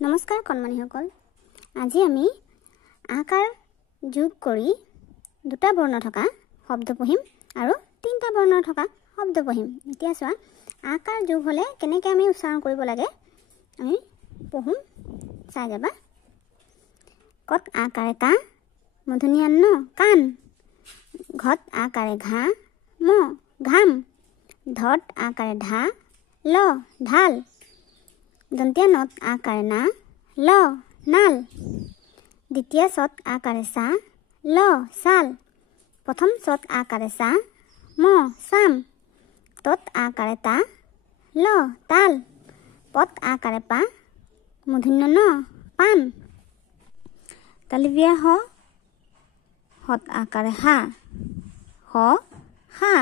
নমস্কাৰ কণমানিসকল। আজি আমি আকাৰ যোগ কৰি দুটা বৰ্ণ থকা শব্দ পঢ়িম আৰু তিনিটা বৰ্ণ থকা শব্দ পঢ়িম। এতিয়া চোৱা, আকাৰ যোগ হ'লে কেনেকৈ আমি উচ্চাৰণ কৰিব লাগে আমি পঢ়োঁ, চাই যাবা। কত আকাৰে কা, মধুনীয়া ন কাণ। ঘট আকাৰে ঘা, ম ঘাম। ধত আকাৰে ধা, ল ঢাল। দন্তীয়া নত আকাৰে না, ল নাল। দ্বিতীয় চত আকাৰে চা, ল চাল। প্ৰথম চত আকাৰে চা, ম চাম। তত আকাৰে তা, ল তাল। পত আকাৰে পা, মূৰ্ধন্য ন পান। তালিবিয়া হ, হত আকাৰে হা, হ হা।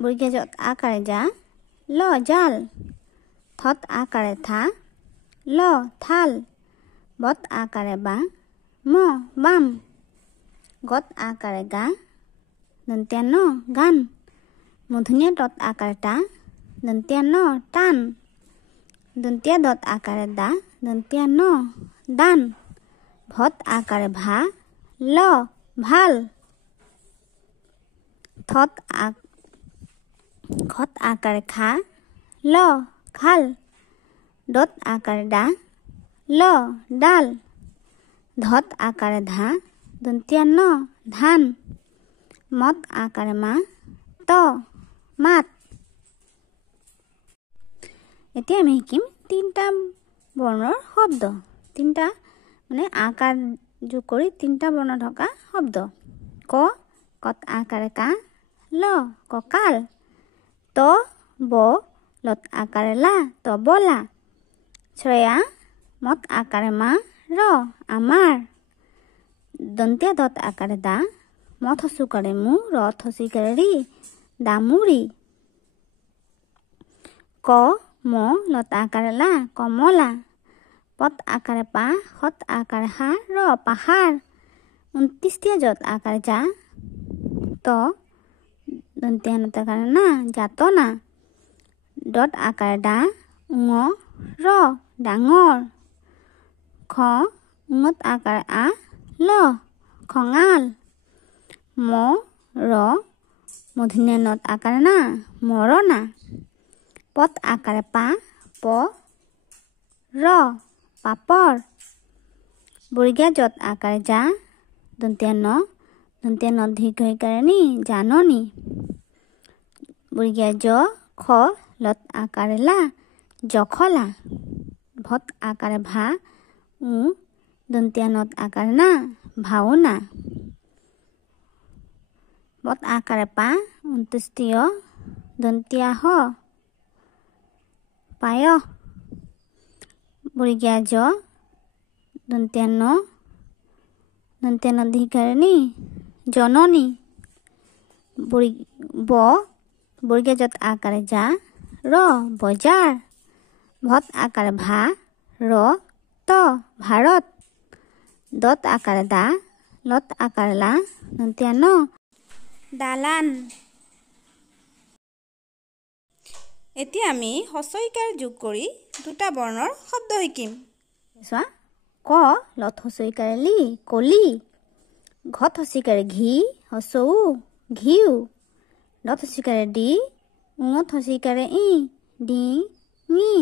বৰ্গীয় যত আকাৰে যা, ল জাল। থত আকাৰে থা, ল থাল। বত আকাৰে বা, ম বাম। গত আকাৰে গা, দন্তীয়া ন গান। মূৰ্ধন্য তত আকাৰে তা, দন্তীয়া ন টান। দন্তীয়া দত আকাৰে দা, দন্তীয়া ন দান। ভত আকাৰে ভা, ল ভাল। খত আকাৰে খা, ল খাল। দত আকাৰে দা, ল ডাল। ধত আকাৰে ধা, দন্তীয়া ন ধান। মত আকাৰে মা, ত মাত। এতিয়া আমি শিকিম তিনিটা বৰ্ণৰ শব্দ। তিনিটা মানে আকাৰ যোগ কৰি তিনিটা বৰ্ণ থকা শব্দ। কত আকাৰে কা, ল কঁকাল। ত ব লত আকাৰে লা, তবলা। ছয়া মত আকাৰে মা, ৰ আমাৰ। দন্তীয়া দত আকাৰে দা, মত হচুকাৰে মু, ৰ হচিকাৰে ৰি, দামুৰি। ক ম লত আকাৰে লা, কমলা। পত আকাৰে পা, হত আকাৰে হা, ৰ পাহাৰ। ২৯তিয়া যত আকাৰে যা, ত দন্তীয়া নত আকাৰে না, যাতনা। দত আকাৰে দা, ঙ ৰ ডাঙৰ। খ ঙত আকাৰে আ, ল খঙাল। ম ৰ মূৰ্ধন্য নত আকাৰে না, মৰণা। পত আকাৰে পা, প ৰ পাপৰ। বৰ্গীয়া যত আকাৰে যা, দন্তীয়া ন দীৰ্ঘইকাৰে নি, জাননী। বৰ্গীয়া জ খ লত আকাৰে লা, জখলা। ভত আকাৰে ভা, উ দন্তীয়া নত আকাৰে না, ভাওনা। বত আকাৰে পা, ২৯য় দন্তীয়া হ, পায়স। বৰ্গীয়া জ দন্তীয়া ন দীৰ্ঘইকাৰে নি, জননী। বৰ্গীয়া যত আকাৰে যা, ৰ বজাৰ। ভত আকাৰে ভা, ৰ ত ভাৰত। দত আকাৰে দা, লত আকাৰে লা, দন্তীয়া ন দালান। এতিয়া আমি হচইকাৰ যোগ কৰি দুটা বৰ্ণৰ শব্দ শিকিম। চোৱা, ক লত হচইকাৰে লি, কলি। ঘট হচিকাৰে ঘি, হচৌ ঘিউ। দত হচিকাৰে দি, উঙত হচিকাৰে ই, ডিঙি।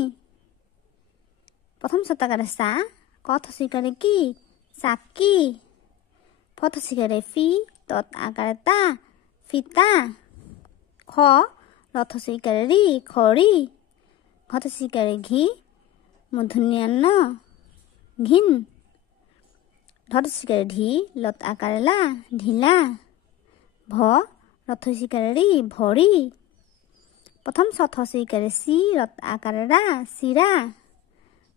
প্ৰথম চত আকাৰে চা, কত হচিকাৰে কি, চাকি। ফত হচিকাৰে ফি, তত আকাৰে তা, ফিতা। খ লত হচিকাৰে ৰি, খৰি। ঘট হচিকাৰে ঘি, মূৰ্ধন্য ন ঘিন। ধত হচিকাৰে ধি, লত আকাৰে লা, ঢিলা। ভ লত হচিকাৰে ৰি, ভৰি। প্ৰথম চত হচিকাৰে চি, লত আকাৰে ৰা, চিৰা।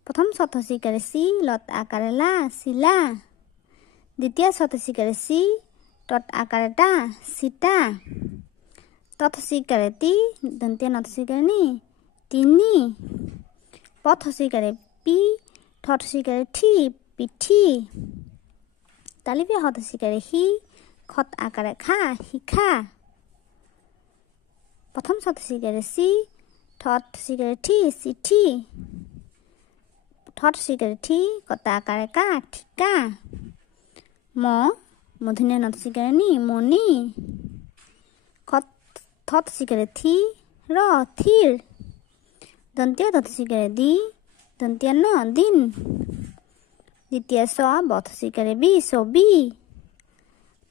প্ৰথম চত হচিকাৰে চি, লত আকাৰে লা, চিলা। দ্বিতীয় চত হচিকাৰে চি, তত আকাৰে তা, চিতা। তত হচিকাৰে তি, দন্তীয়া নত হচিকাৰে নি, তিনি। পথ হচিকাৰে পি, থত হচিকাৰে থি, পিঠি। তালিবিয়া হত হচিকাৰে হি, খত আকাৰে খা, শিখা। প্ৰথম চত হচিকাৰে চি, থত হচিকাৰে থি, চিঠি। ঠট চিকাৰে ঠি কটা আকাৰে কা ঠিকা ম মূৰ্ধন্য নত চিকাৰে নি মণি থট চিকাৰে থি ৰ থিৰ দন্তীয় ত চিকাৰে দি দন্তীয় ন দিন দ্বিতীয় স বথ চিকাৰে বি ছবি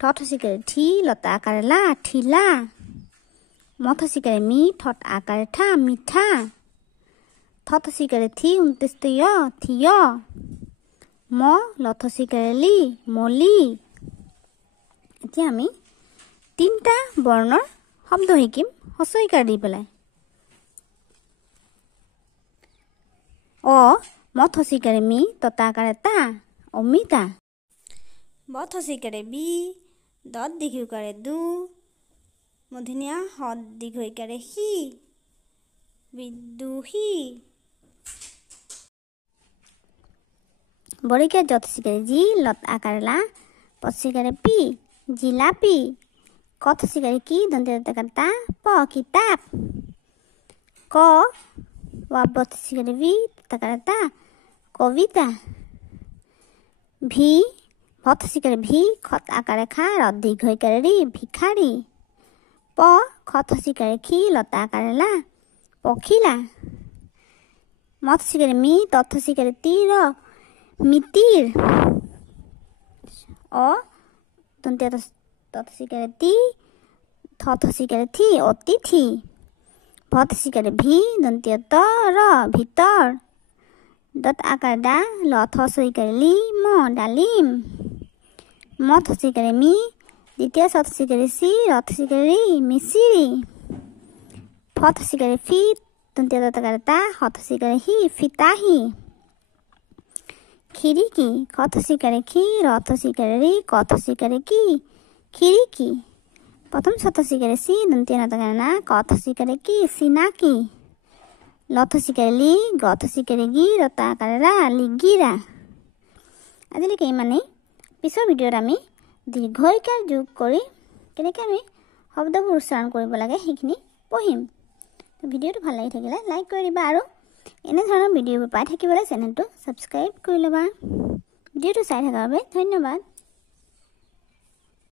ঠট চিকাৰে ঠি লতা আকাৰে লা ঠিলা মথ চিকাৰে মি ঠট আকাৰে ঠা মিঠা থট চিকাৰে থি উন্তেস্তয় থিয় ম লথ চিকাৰে লি মলি এতিয়া আমি তিনিটা বৰ্ণৰ শব্দ শিকিম হস্ৰইকাৰ দি পেলাই অ মথ চিকাৰে মি ততা আকাৰে তা অমিতা বথ চিকাৰে বি দত দীৰ্ঘইকাৰে দু মূৰ্ধন্য হত দীৰ্ঘইকাৰে সি বিদুষী বৰিকা যত চিকাৰে জি লত আকাৰে লা পথ চিকাৰে পি জিলাপি কথ চিকাৰে কি দন্তীয় তা প কিতাপ ক বথ চিকাৰে ভি তকাৰে তা কবিতা ভি ভথ চিকাৰে ভি খত আকাৰে খা ৰত দীৰ্ঘইকাৰে ৰি ভিখাৰী প খথ চিকাৰে খি লতা আকাৰে লা পখিলা মথ চিকাৰে মি তথ চিকাৰে তি ৰ মিতিৰ অ দন্তীয় তথ চিকাৰে তি থথ চিকাৰে থি অতিথি ভথ চিকাৰে ভি দন্তীয় ত ৰ ভিতৰ দত আকাৰ দা লথ চিকাৰে লি ম ডালিম মথ চিকাৰে মি দ্বিতীয় সথ চিকাৰে চি ৰথ চিকাৰে ৰি মিচিৰি ফথ চিকাৰে ফি দন্তীয় দত আকাৰ তা হথ চিকাৰে হি ফিতাহি খিৰিকী খথ চিকাৰে খি ৰথ চিকাৰে ৰি কথ চিকাৰে কি খিৰিকী প্ৰথম সথ চিকাৰে চি দন্তীয় নত আকাৰ না কথ চিকাৰে কি চিনাকি লথ চিকাৰে লি গথ চিকাৰে গি ৰতা আকাৰে ৰা লিগিৰা আজিলৈকে ইমানেই পিছৰ ভিডিঅ'ত আমি দীৰ্ঘইকাৰ যোগ কৰি কেনেকৈ আমি শব্দবোৰ উচ্চাৰণ কৰিব লাগে সেইখিনি পঢ়িম ভিডিঅ'টো ভাল লাগি থাকিলে লাইক কৰি দিবা আৰু এনেধৰণৰ ভিডিঅ'বোৰ পাই থাকিবলৈ চেনেলটো ছাবস্ক্ৰাইব কৰি ল'বা ভিডিঅ'টো চাই থকাৰ বাবে ধন্যবাদ